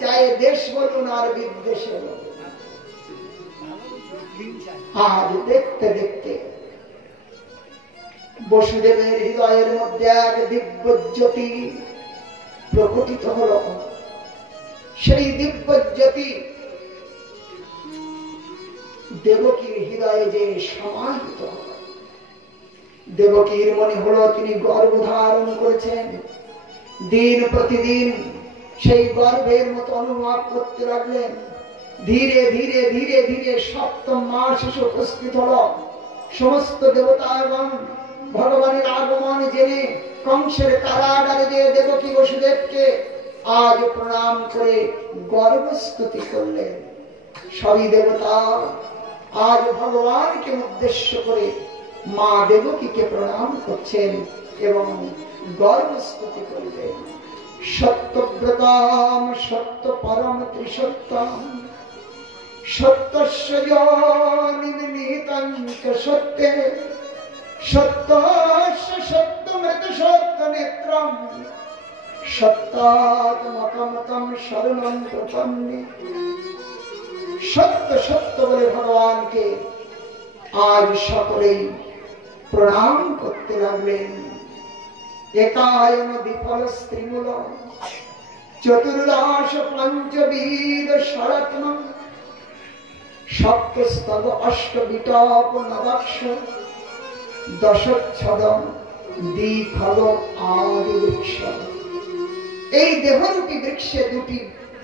চাहे देश বলুন আর বিদেশে বলুন। আজ দেখতে দেখতে বসুদেবের হৃদয়ের মধ্যে এক দিব্য জ্যোতি প্রকটিত হলো। সেই দিব্য জ্যোতি দেবকীর হৃদয়ে যে সমাহিত হল। দেবকীর মনে হলো তিনি গর্ভ ধারণ করেছেন। দিন প্রতিদিন সেই গর্ভের মতো অনুভব করতে লাগলেন। ধীরে ধীরে ধীরে ধীরে সপ্তম মাস এসে উপস্থিত হল। সমস্ত দেবতাগণ ভগবানের আগমন জেনে কংসের কারাগারে যে দেবকী বসুদেবকে আজ প্রণাম করে গর্ভস্তুতি করলেন। সবই দেবতা আজ ভগবানকে উদ্দেশ্য করে মা দেবকীকে প্রণাম করছেন এবং গর্ভস্তুতি করলেন। সত্যব্রতম সত্য পরম ত্রিসত্যম সত্যস্য নিহিতং চ সত্যে সত্যস্য সত্যমৃত সত্যনেত্রম সত্যাত্মকম তম শরণং প্রপন্নে। সত্য সত্য বলে ভগবানকে আজ সকলেই প্রণাম করতে লাগলেন। একায়ন বিফল স্ত্রীমূল চতুর্দশ পঞ্চবিদ শরত্ন সপ্তস্তব অষ্ট বিটপ নবক্ষ দশচ্ছদম দ্বিফল আদি বৃক্ষ। এই দেহরূপী বৃক্ষে দুটি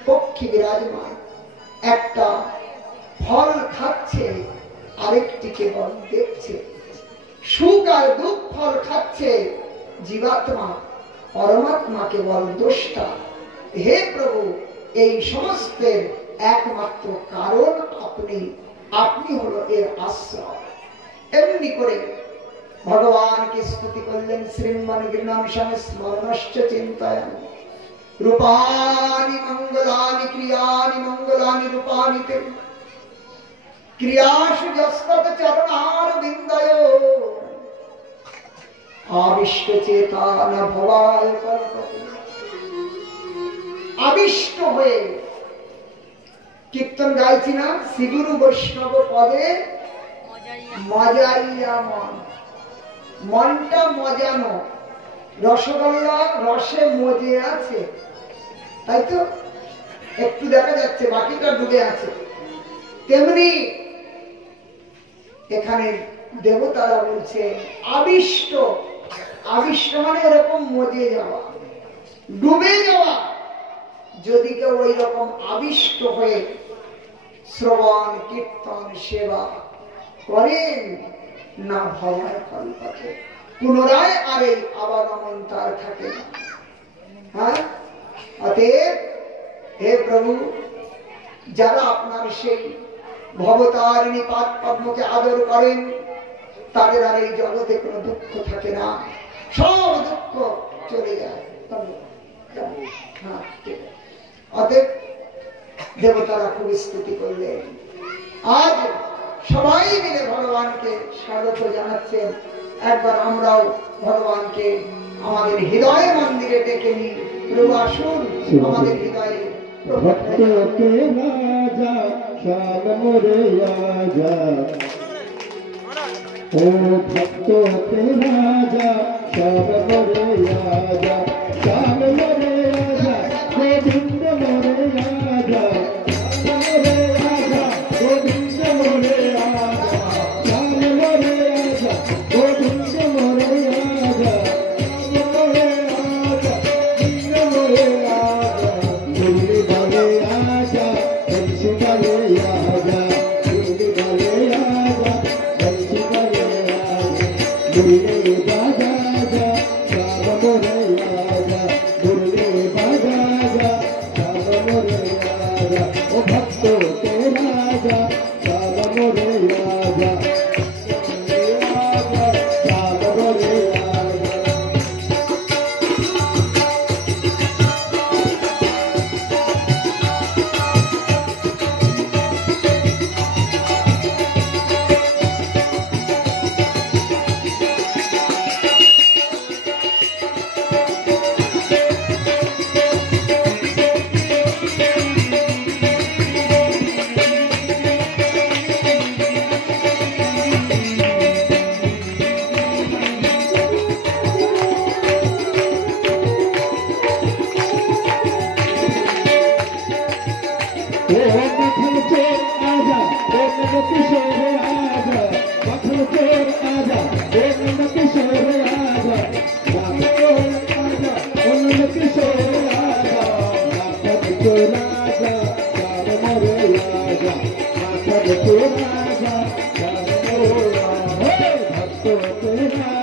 পক্ষী বিরাজমান। একটা ফল খাচ্ছে, আরেকটিকে বল দেখছে। সুখ আর দুঃখ ফল খাচ্ছে জীবাত্মা, পরমাত্মাকে বল দোষটা। হে প্রভু, এই সমস্তের একমাত্র কারণ আপনি, আপনি হলো এর আশ্রয়। এমনি করে ভগবানকে স্তুতি করলেন। শ্রীমান গৃহম স্মরণশ্চ চিন্তায়াম রূপানি মঙ্গলানি ক্রিয়ানি মঙ্গলানি রূপানি তে ক্রিয়াসু যস্তত চরণার বিন্দয় আবিষ্ট চেতন ভবায় কল্পতে। আবিষ্ট হয়ে কীর্তন গাইছি না, শ্রীগুরু বৈষ্ণব পদে মজাইয়া মন। মনটা মজানো, রসগোল্লা রসে মজে আছে, তাই তো? একটু দেখা যাচ্ছে, বাকিটা ডুবে আছে। তেমনি এখানে দেবতারা বলছে আবিষ্ট। আবিষ্ট মানে এরকম মজে যাওয়া, ডুবে যাওয়া। যদি কেউ ওই রকম আবিষ্ট হয়ে শ্রবণ কীর্তন সেবা করেন না, ভবায় কল্পতে পুনরায় আর এই আবাগমন তার থাকে না। হ্যাঁ, অতএব হে প্রভু, যারা আপনার সেই ভবতারিণী পাদ পদ্মকে আদর করেন তাদের আর এই জগতে কোনো দুঃখ থাকে না, সব দুঃখ চলে যায়। অতএব দেবতারা খুব স্তুতি করলেন। আজ সবাই মিলে ভগবানকে স্বাগত জানাচ্ছেন। একবার আমরাও ভগবানকে আমাদের হৃদয় মন্দিরে ডেকে নিই। প্রভু আসুন আমাদের হৃদয়ে। ভক্তকে রাজা শ্যাম মোরে রাজা, ও ভক্তকে রাজা শ্যাম মোরে রাজা, শ্যাম মোরে রাজা গোবিন্দ মোরে রাজা, মোরে রাজা গোবিন্দ মোরে রাজা, শ্যাম মোরে রাজা গোবিন্দ মোরে রাজা, মোরে রাজা গোবিন্দ মোরে রাজা, মুরলি বলে রাজা বংশী বলে রাজা, মুরলি বলে রাজা বংশী বলে রাজা, মুরলি বাজা যা শ্যাম মোরে রাজা, মুরলি বাজা যা শ্যাম মোরে রাজা, ও ভক্ত কে রাজা শ্যাম মোরে রাজা, শ্যাম মোরে রাজা। ओ मखन चोर आजा ओ नंद किशोर आजा मखन चोर आजा ओ नंद किशोर आजा मखन चोर आजा ओ नंद किशोर आजा मखन चोर आजा चार मोरे आजा मखन चोर आजा चार मोरे आजा भक्तों के राजा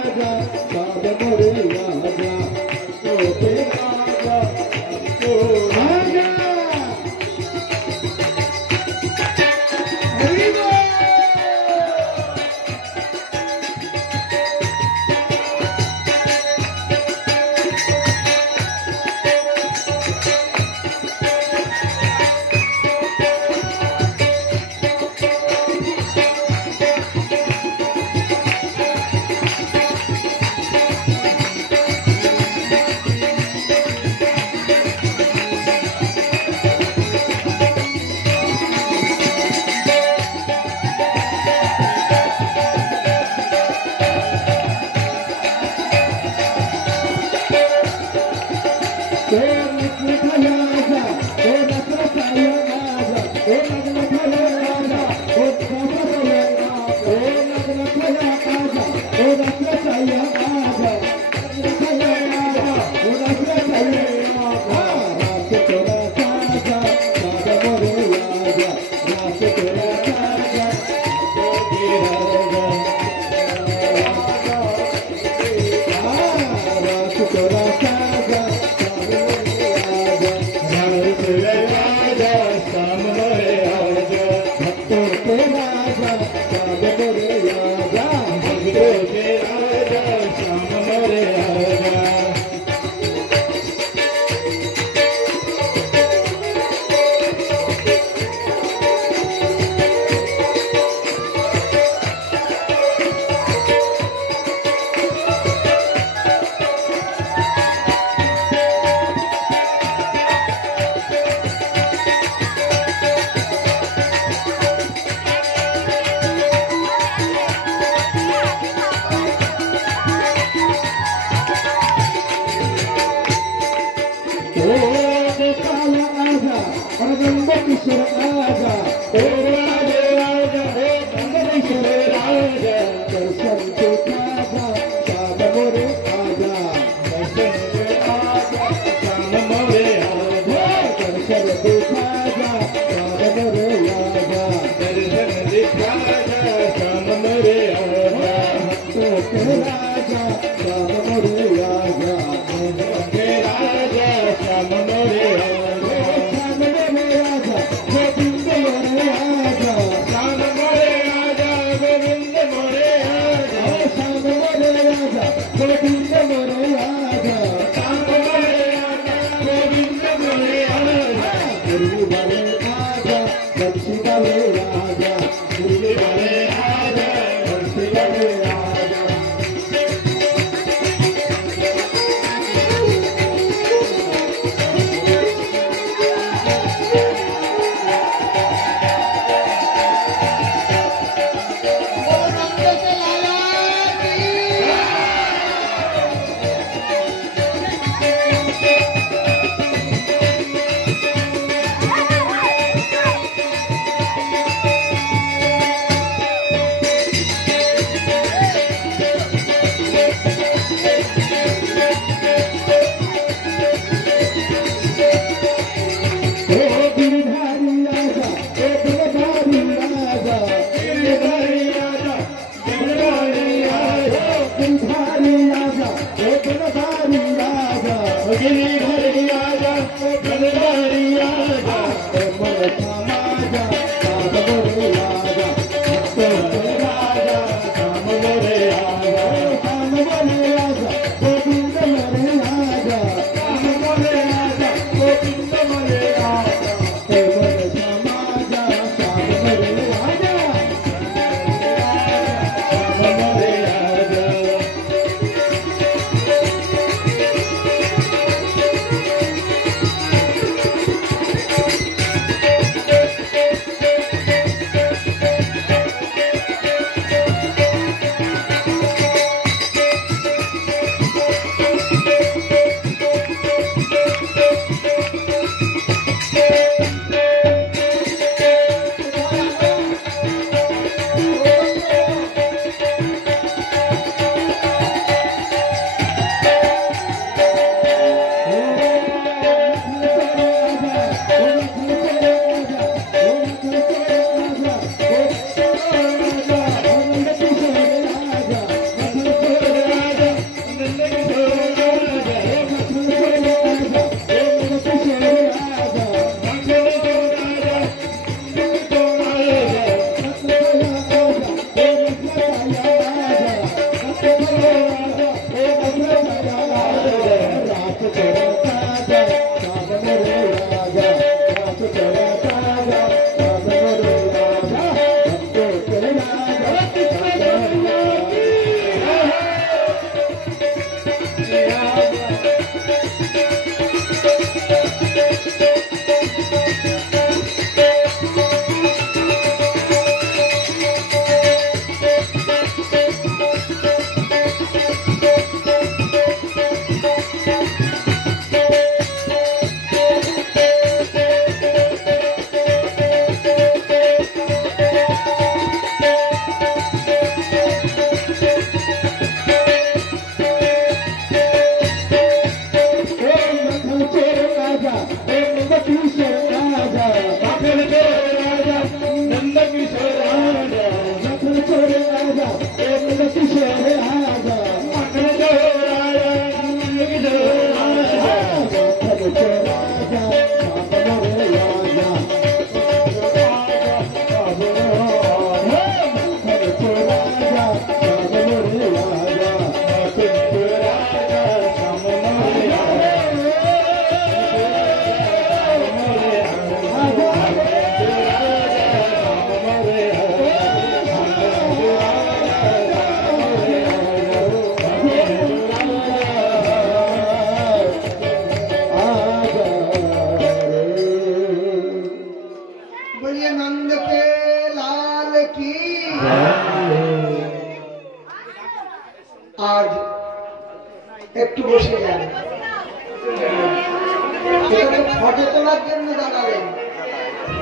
चार मोरे आजा भक्तों के राजा भक्तों आजा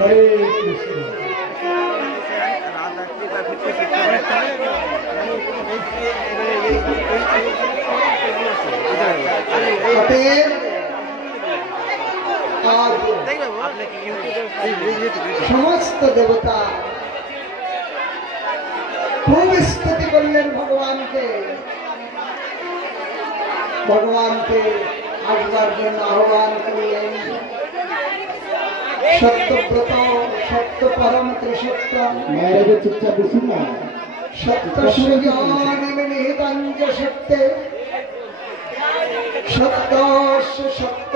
হরে কৃষ্ণ। সমস্ত দেবতা খুব স্তুতি করলেন ভগবানকে, ভগবানকে আসবার জন্য আহ্বান করলেন। সত্যব্রত সত্য পরম ত্রিসত্য মায়ের চুপচাপ বসুন না। সত্য সৃজনিহিতাঞ্চ সত্যে সত্য সত্য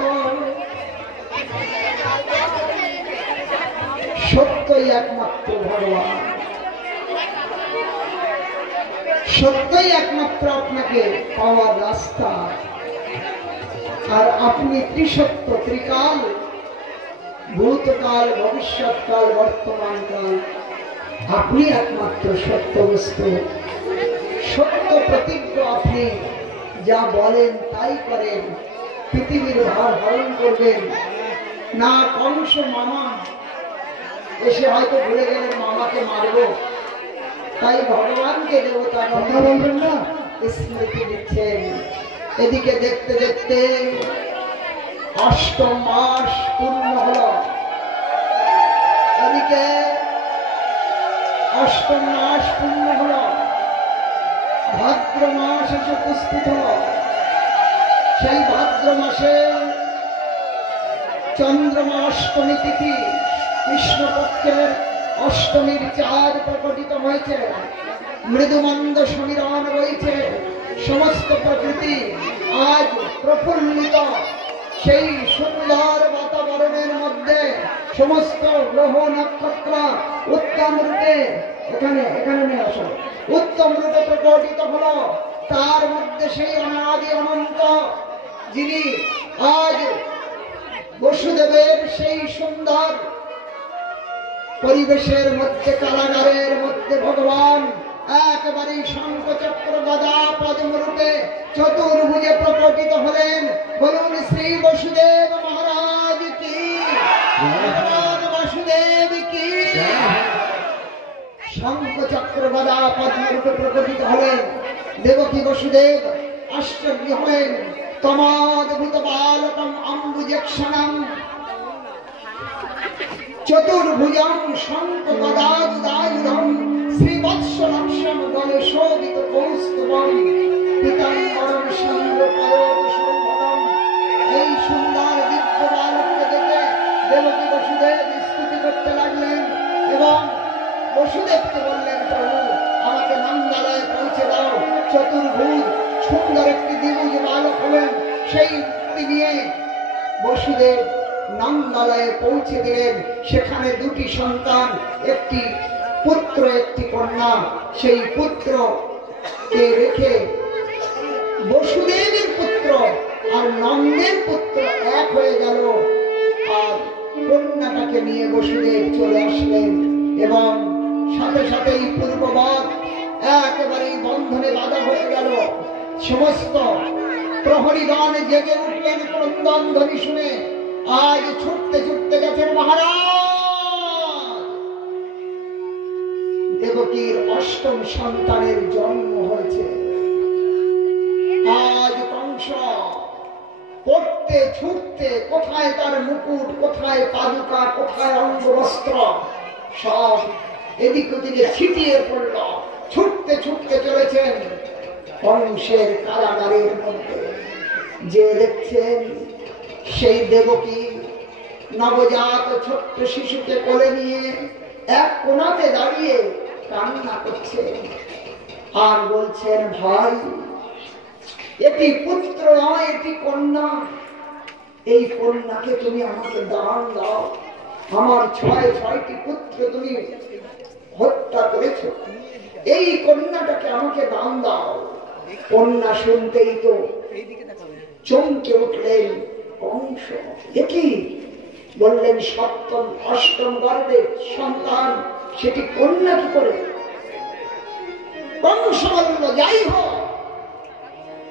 সত্যই একমাত্র ভগবান, সত্যই একমাত্র আপনাকে পাওয়ার রাস্তা। আর আপনি ত্রিসত্য, ত্রিকাল, ভূতকাল, ভবিষ্যৎকাল, বর্তমান কাল, আপনি একমাত্র সত্য বস্তু, সত্য প্রতিজ্ঞ। আপনি যা বলেন তাই করেন, পৃথিবীর ভার হরণ করবেন না। কংস মামা এসে হয়তো ভুলে গেলেন মামাকে মারবো, তাই ভগবানকে দেবতা কথা বলবেন না, স্মৃতি দিচ্ছেন। এদিকে দেখতে দেখতে অষ্টম মাস পূর্ণ হল, এদিকে অষ্টম মাস পূর্ণ হল, ভাদ্র মাস এসে উপস্থিত হল। সেই ভাদ্র মাসে চন্দ্রমা অষ্টমী তিথি, কৃষ্ণপক্ষের অষ্টমীর চাঁদ প্রকটিত হয়েছে, মৃদুমন্দ সমীরণ রয়েছে, সমস্ত প্রকৃতি আজ প্রফুল্লিত। সেই সুন্দর বাতাবরণের মধ্যে সমস্ত গ্রহ নক্ষত্র উত্তম রূপে এখানে নিয়ে আসো, উত্তম রূপে প্রকটিত হলো। তার মধ্যে সেই অনাদি অনন্ত যিনি আজ বসুদেবের সেই সুন্দর পরিবেশের মধ্যে, কারাগারের মধ্যে ভগবান একেবারেই শঙ্খ চক্র গদা পদ্ম রূপে চতুর্ভুজে প্রকটিত হলেন। বলুন শ্রী বসুদেব মহারাজ কি, ভগবান বাসুদেব কি। শঙ্খ চক্র গদা পদ্ম রূপে প্রকটিত হলেন। দেবকী বসুদেব আশ্চর্য হলেন। তমাদ্ভুত বালকম অম্বুজেক্ষণম চতুর্ভুজম শঙ্খ গদাযুধায়ুধম শ্রীবৎসলক্ষম গলে শোভিত কৌস্তুভম পীতাম্বরম চন্দ্রপয়োধশোভনম। এই সুন্দর দিব্য বালককে দেখে দেবকী বসুদেব স্তুতি করতে লাগলেন এবং বসুদেবকে বললেন, প্রভু আমাকে নন্দালয়ে পৌঁছে দাও। চতুর্ভুজ সুন্দর একটি দ্বিভুজ বালক হলেন। সেই মুক্তি নিয়ে বসুদেব নন্দালয়ে পৌঁছে দিলেন। সেখানে দুটি সন্তান, একটি পুত্র একটি কন্যা। সেই পুত্রকে রেখে বসুদেবের পুত্র আর নন্দের পুত্র এক হয়ে গেল, আর কন্যাটাকে নিয়ে বসুদেব চলে আসলেন এবং সাথে সাথেই পূর্ববৎ একেবারেই বন্ধনে বাধা হয়ে গেল। সমস্ত প্রহরীগণ জেগে উঠলেন ক্রন্দন ধ্বনি শুনে। আজ ছুটতে ছুটতে গেছেন মহারাজ। দেবকীর অষ্টম সন্তানের জন্ম হয়েছে। আজ কংস পড়তে ছুটতে, কোথায় তার মুকুট, কোথায় পাদুকা, কোথায় অঙ্গবস্ত্র, সব এদিক ওদিকে ছিটিয়ে পড়ল। ছুটতে ছুটতে চলেছেন কংসের কারাগারের মধ্যে। যে দেখছেন সেই দেবকী নবজাত ছোট্ট শিশুকে কোলে নিয়ে এক কোণাতে দাঁড়িয়ে কান্না করছেন আর বলছেন, ভাই এটি পুত্র নয়, এটি কন্যা। এই কন্যাকে তুমি আমাকে দান দাও। আমার ছয়টি পুত্র তুমি হত্যা করেছ, এই কন্যাটাকে আমাকে দান দাও। কন্যা শুনতেই তো চমকে উঠলেন কংস। একই বললেন, সপ্তম অষ্টম গর্ভের সন্তান, সেটি কন্যা কি করে? কংস বলল, যাই হোক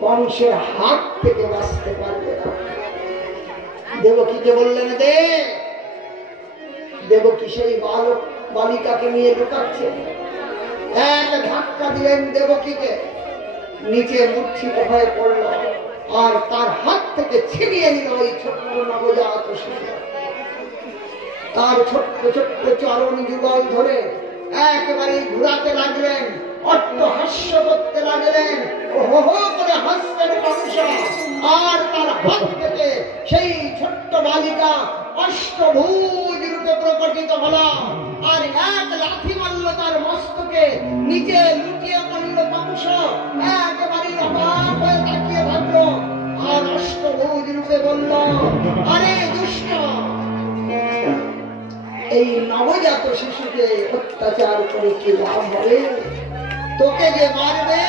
কংসের হাত থেকে বাঁচতে পারবে না। দেবকীকে বললেন, দেবকী সেই বালক বালিকাকে নিয়ে লুকাচ্ছে। এক ধাক্কা দিলেন দেবকীকে, নিচে মূর্ছিত হয়ে পড়ল, আর তার হাত থেকে ছিনিয়ে নিল ওই ছোট্ট নবজাত শিশু। তার ছোট্ট ছোট্ট চরণ যুগল ধরে একেবারে ঘুরাতে লাগলেন, অট্টহাস্য করতে লাগলেন, হো হো করে হাসতেন কংস। আর তার হাত থেকে সেই ছোট্ট বালিকা অষ্টভুজ রূপে প্রকটিত হল, আর এক লাথি মারল তার মস্তকে, নিচে লুটিয়ে পড়ল কংস। একেবারে অবাক হয়ে তাকিয়ে থাকলো, আর অষ্টভুজ রূপে বলল, আরে দুষ্ট, এই নবজাত শিশুকে অত্যাচার করে কি লাভ হবে? তোকে যে মারবে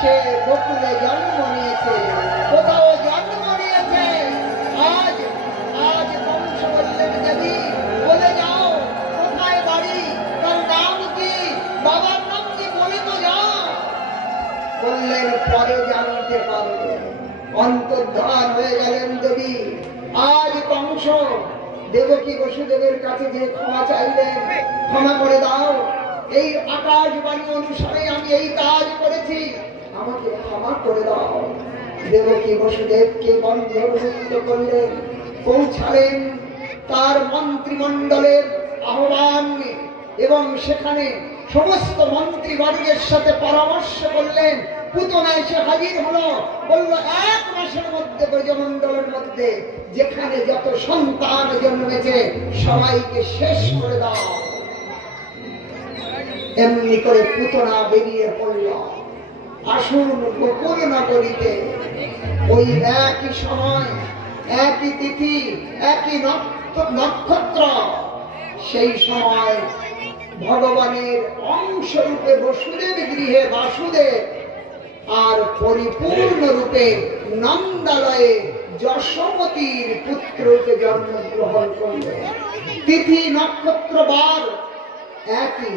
সে গোকুলে জন্ম নিয়েছে, কোথাও জন্ম নিয়েছে। আজ আজ কংস বললেন, দেবী বলে যাও কোথায় বাড়ি, তার নাম কি, বাবার নাম কি, বলে তো যাও। বললেন পরে জানতে পারবে। অন্তর্ধান হয়ে গেলেন দেবী। আজ কংস দেবকী বসুদেবের কাছে যে ক্ষমা চাইলেন, ক্ষমা করে দাও, এই আকাশবাণী অনুসারে আমি এই কাজ করেছি, আমাকে ক্ষমা করে দাও। দেবকী বসুদেবকে বন্ধনমুক্ত করলেন, পৌঁছালেন তার মন্ত্রিমণ্ডলের আহ্বান, এবং সেখানে সমস্ত মন্ত্রীবর্গের সাথে পরামর্শ করলেন। পুতনা এসে হাজির হলো, বলল 1 মাসের মধ্যে ব্রজমণ্ডলের মধ্যে যেখানে যত সন্তান জন্মেছে সবাইকে শেষ করে দাও। এমনি করে পুতনা বেরিয়ে পড়ল। আসুন গোকুল নগরীতে ওই একই সময়, একই তিথি, একই নক্ষত্র, সেই সময় ভগবানের অংশ রূপে বসুদেব গৃহে বাসুদেব, আর পরিপূর্ণ রূপে নন্দালয়ে যশোমতীর পুত্র রূপে জন্মগ্রহণ করলেন। তিথি নক্ষত্র বার একই,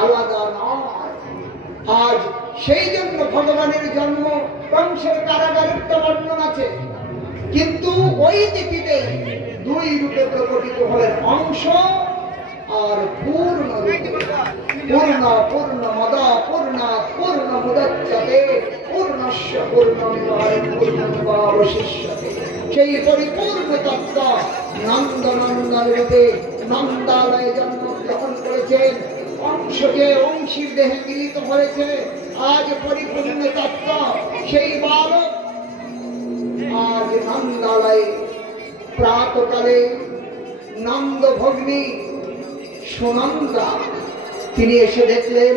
আলাদা নয়। আজ সেই জন্য ভগবানের জন্ম কংসের কারাগারের তো বর্ণন আছে, কিন্তু ওই তিথিতে 2 রূপে প্রকটিত হলেন, অংশ আর পূর্ণ রূপে। পূর্ণ পূর্ণ মদ পূর্ণা পূর্ণ মুদচ্যতে পূর্ণস্য পূর্ণমেবায় পূর্ণমেবাবশিষ্যতে। সেই পরিপূর্ণ তত্ত্ব নন্দনন্দন রূপে নন্দালয়ে জন্মগ্রহণ করেছেন। অংশকে অংশীর দেহে মিলিত হয়েছে। আজ পরিপূর্ণ তত্ত্ব সেই বালক আজ নন্দালয়ে। প্রাতকালে নন্দ ভগ্নী সুনন্দা তিনি এসে দেখলেন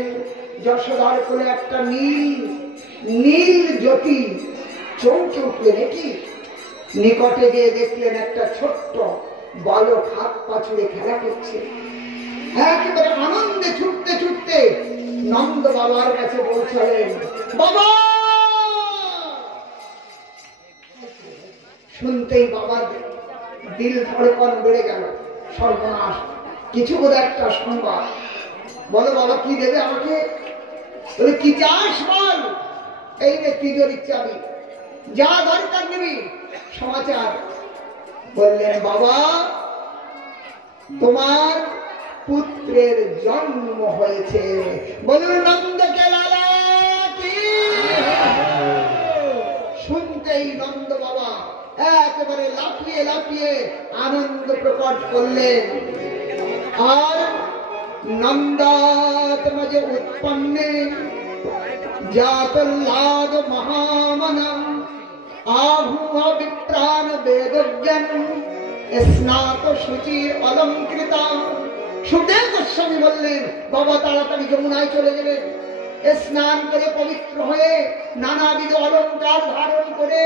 যশোদার কোলে একটা নীল জ্যোতি চমকে উঠলেন। কি নিকটে গিয়ে দেখলেন একটা ছোট্ট বালক হাত পা ছুড়ে খেলা করছে। একেবারে আনন্দে ছুটতে ছুটতে নন্দ বাবার কাছে পৌঁছালেন। বাবা! শুনতেই বাবার দিল ধড়কন বেড়ে গেল। সর্বনাশ, কিছু বোধ একটা সংবাদ। বলো বাবা, কি দেবে আমাকে? বলে কি চাস বল, এই নে তিজোরির চাবি, যা দরকার নিবি। সমাচার বললেন, বাবা তোমার পুত্রের জন্ম হয়েছে। বলুন নন্দকে লালা কি। শুনতেই নন্দ বাবা একেবারে লাফিয়ে লাফিয়ে আনন্দ প্রকট করলেন। আর নন্দাত্মজ উৎপন্নে জাতল্লাদ মহামনা আহুহ বিপ্রাণ বেদজ্ঞান স্নাত শুচির অলঙ্কৃতা। সুদেব গোস্বামী বললেন, বাবা তাড়াতাড়ি যমুনায় চলে গেলেন। স্নান করে পবিত্র হয়ে নানাবিধ অলঙ্কার ধারণ করে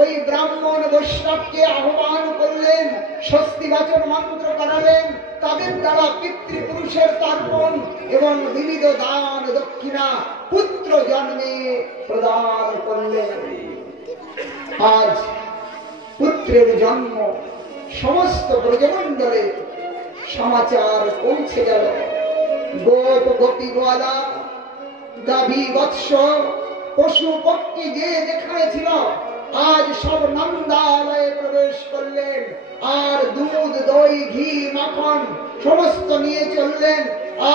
ওই ব্রাহ্মণ বৈষ্ণবকে আহ্বান করলেন, স্বস্তি বাচন মন্ত্র করালেন, তাদের দ্বারা পিতৃপুরুষের তর্পণ এবং বিবিধ দান দক্ষিণা পুত্র জন্মে প্রদান করলেন। আজ পুত্রের জন্ম সমস্ত ব্রজমণ্ডলে সমাচার পৌঁছে গেল। গোপ গোপী গোয়ালা গাভী বৎস পশু পক্ষী যে যেখানে ছিল আজ সব নন্দালয়ে প্রবেশ করলেন, আর দুধ দই ঘি মাখন সমস্ত নিয়ে চললেন।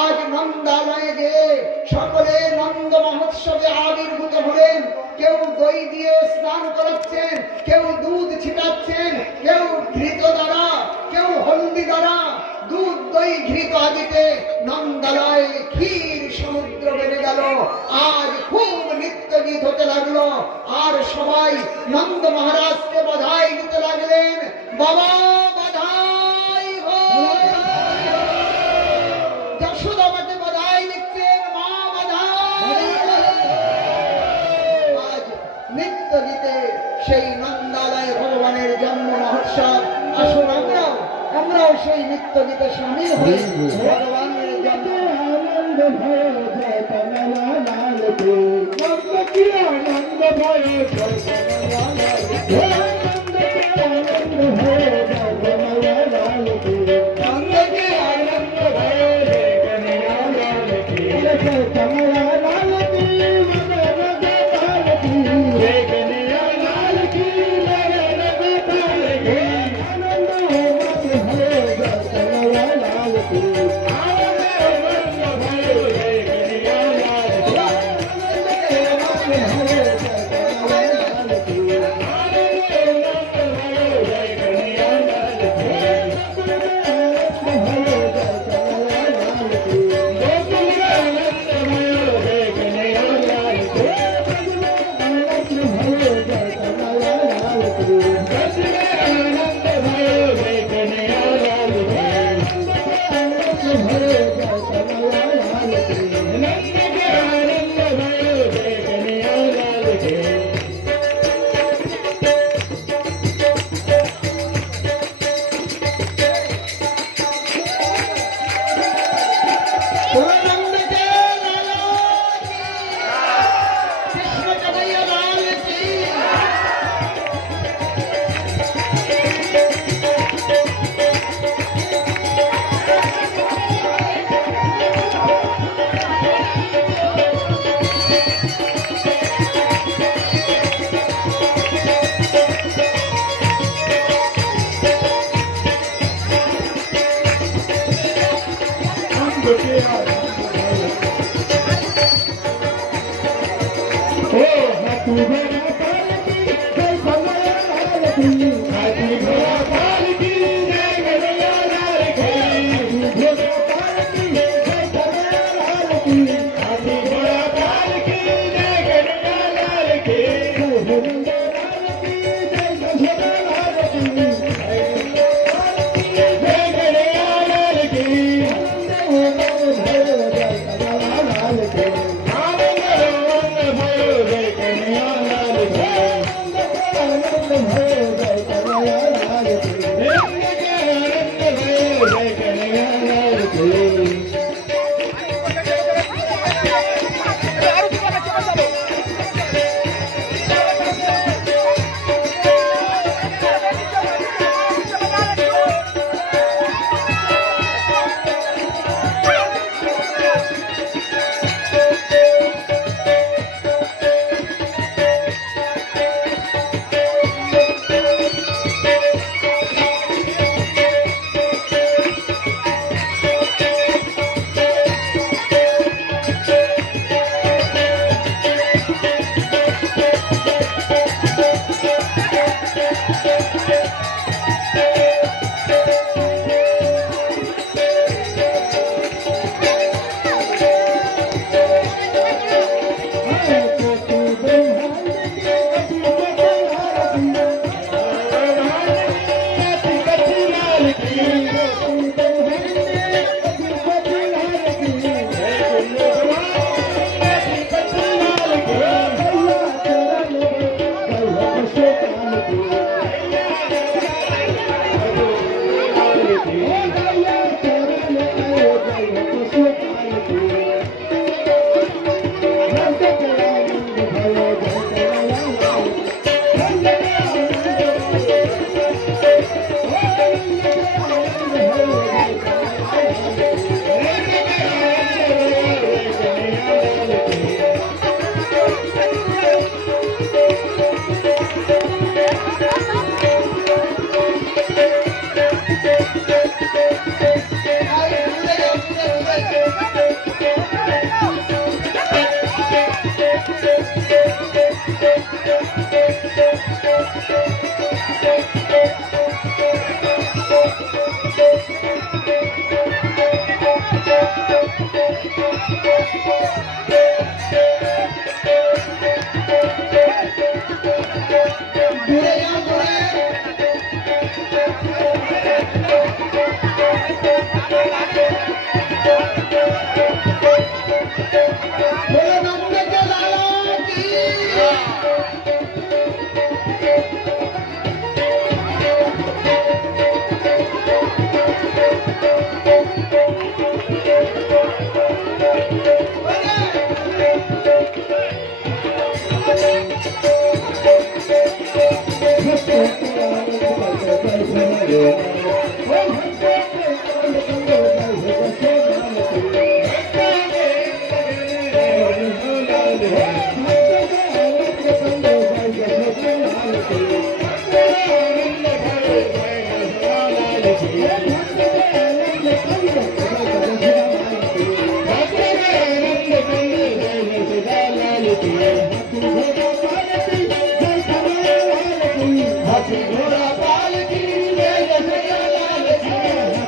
আজ নন্দালয়ে গিয়ে সকলে নন্দ মহোৎসবে আবির্ভূত হলেন। কেউ দই দিয়ে স্নান করাচ্ছেন, কেউ দুধ ছিটাচ্ছেন, কেউ ঘৃত দ্বারা, কেউ হলদি দ্বারা। দুধ দই ঘৃত আদিতে নন্দালয়ে ক্ষীর সমুদ্র বেড়ে গেল। আজ খুব নৃত্য গীত হতে লাগলো, আর সবাই নন্দ মহারাজকে বধাই দিতে লাগলেন। বাবা বধাই হো, যশোদামাকে বধাই দিচ্ছেন, মা বধাই। আজ নৃত্য গীতে সেই নন্দালয় ভগবানের জন্ম মহোৎসব। আসুন আমরাও সেই নৃত্য গীতে সামিল হই। ভগবানের জন্ম আনন্দ ভয় জয় কমলা লাল কে, নন্দ কি আনন্দ ভয় জয় কমলা লাল কে, নন্দ কি আনন্দ ভয় জয় কমলা লাল কে, নন্দ কি আনন্দ ভয় জয় কমলা লাল কে, জয় কমলা লাল কি মদন গোপাল কি, জয় কমলা লাল কি মদন গোপাল কি, আনন্দ ভয় জয় কমলা লাল কি,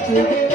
Yeah.